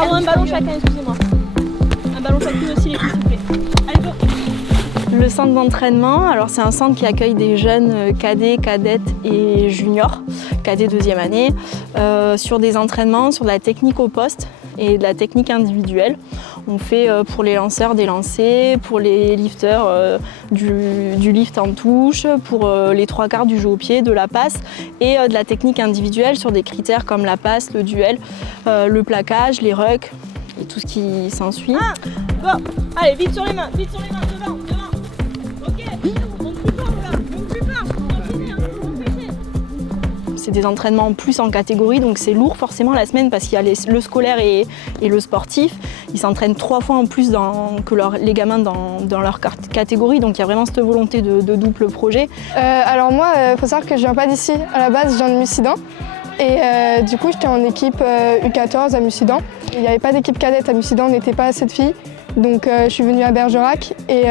Pardon, un ballon chacun, excusez-moi. Un ballon chacune aussi, les filles, s'il vous plaît. Allez, go. Le centre d'entraînement, alors c'est un centre qui accueille des jeunes cadets, cadettes et juniors, cadets deuxième année, sur des entraînements, sur de la technique au poste et de la technique individuelle. On fait pour les lanceurs des lancers, pour les lifters du lift en touche, pour les trois quarts du jeu au pied, de la passe et de la technique individuelle sur des critères comme la passe, le duel, le plaquage, les rucks et tout ce qui s'ensuit. Go. Allez, vite sur les mains, devant. Ok, monte plus fort là, monte plus fort. Continuez, empêchez. C'est des entraînements plus en catégorie, donc c'est lourd forcément la semaine parce qu'il y a le scolaire et le sportif. Ils s'entraînent 3 fois en plus que les gamins dans leur catégorie, donc il y a vraiment cette volonté de double projet. Alors moi, il faut savoir que je viens pas d'ici. À la base, je viens de Mussidan. Et du coup, j'étais en équipe U14 à Mussidan. Il n'y avait pas d'équipe cadette à Mussidan, on n'était pas assez de filles. Donc je suis venue à Bergerac et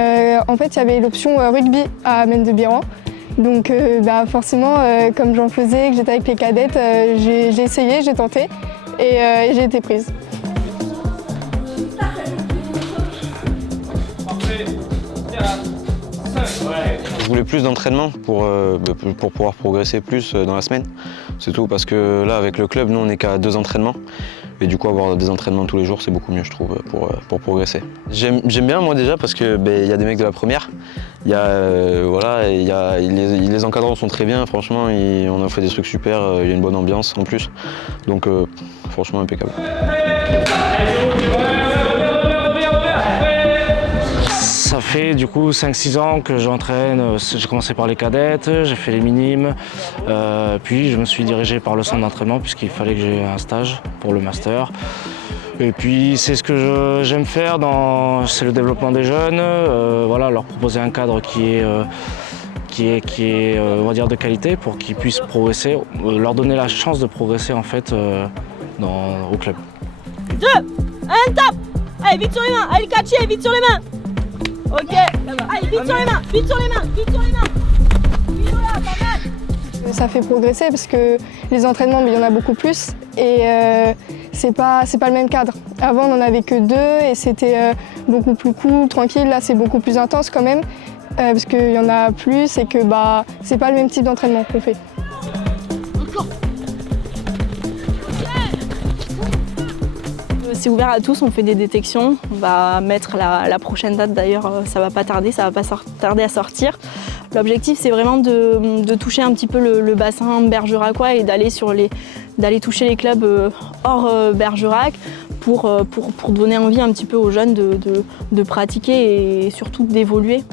en fait, il y avait l'option rugby à Mende-Biran. Donc forcément, comme j'en faisais, que j'étais avec les cadettes, j'ai essayé, j'ai tenté et j'ai été prise. Je voulais plus d'entraînement pour pouvoir progresser plus dans la semaine. C'est tout, parce que là, avec le club, nous, on n'est qu'à 2 entraînements. Et du coup, avoir des entraînements tous les jours, c'est beaucoup mieux, je trouve, pour progresser. J'aime bien, moi, déjà, parce qu'il y a des mecs de la première. Les encadrants sont très bien, franchement, on a fait des trucs super, il y a une bonne ambiance en plus. Donc, franchement, impeccable. Ça fait du coup 5-6 ans que j'entraîne. J'ai commencé par les cadettes, j'ai fait les minimes, puis je me suis dirigé par le centre d'entraînement puisqu'il fallait que j'ai un stage pour le master. Et puis c'est ce que j'aime faire, c'est le développement des jeunes, leur proposer un cadre qui est on va dire de qualité pour qu'ils puissent progresser, leur donner la chance de progresser en fait au club. 2, 1, tape. Allez, vite sur les mains, allez le catcher, vite sur les mains. Ok, allez, vite sur les mains. Oui, voilà, pas mal. Ça fait progresser parce que les entraînements, il y en a beaucoup plus et c'est pas le même cadre. Avant, on n'en avait que 2 et c'était beaucoup plus cool, tranquille. Là, c'est beaucoup plus intense quand même parce qu'il y en a plus et que c'est pas le même type d'entraînement qu'on fait. C'est ouvert à tous, on fait des détections. On va mettre la prochaine date d'ailleurs, ça va pas tarder à sortir. L'objectif c'est vraiment de toucher un petit peu le bassin bergeracois et d'aller toucher les clubs hors Bergerac pour donner envie un petit peu aux jeunes de pratiquer et surtout d'évoluer.